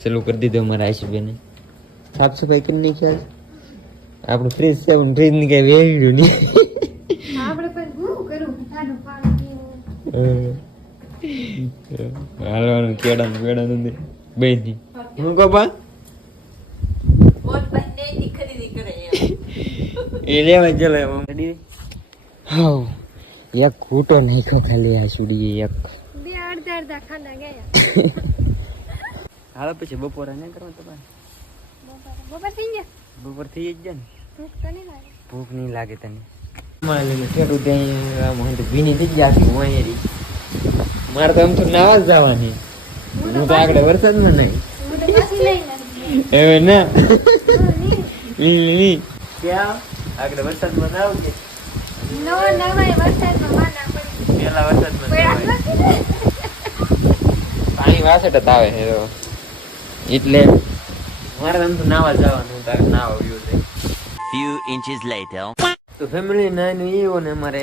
ચાલુ કરી દીધું અમારા આશુબેને સાફ સફાઈ કરી નાખી આજ આપણું ફ્રીજ છે પણ ફ્રીજ ની કઈ વેડ્યું નહીં આપણે પણ શું કરું ઠંડુ પાણી હાલવાનું કેળાનું વેડાનું બે ની હું કપા એ લેવા ચલો હાવ એક ઘૂંટો નાખ્યો ખાલી આ સુડીએ એક બે અડધા ખાના ગયા હાલ પછી બપોરે નહીં કરવા તમારે બપોર થઈ ગયા બપોર થઈ જ જાય ને ભૂખ તો નહીં લાગે ભૂખ નહીં લાગે તને મારે ખેડૂત ત્યાં ભીની થઈ ગયા આખી વાંયરી મારે તો આમ તો નાવા જ જવાની હું તો આગળ વરસાદમાં નહીં હું તો પછી લઈ લઉં હવે ના લીલી ક્યાં આગળ વરસાદમાં ના આવજે નવાય વરસાદમાં માના પડી પેલા વરસાદમાં પડ્યા પાણી વાસેટ જ આવે છે એટલે મારે આમ તો નાવા જવાનું તારે નાવા આવ્યું છે Few inches later. તો ફેમિલી નાનું એવું ને મારે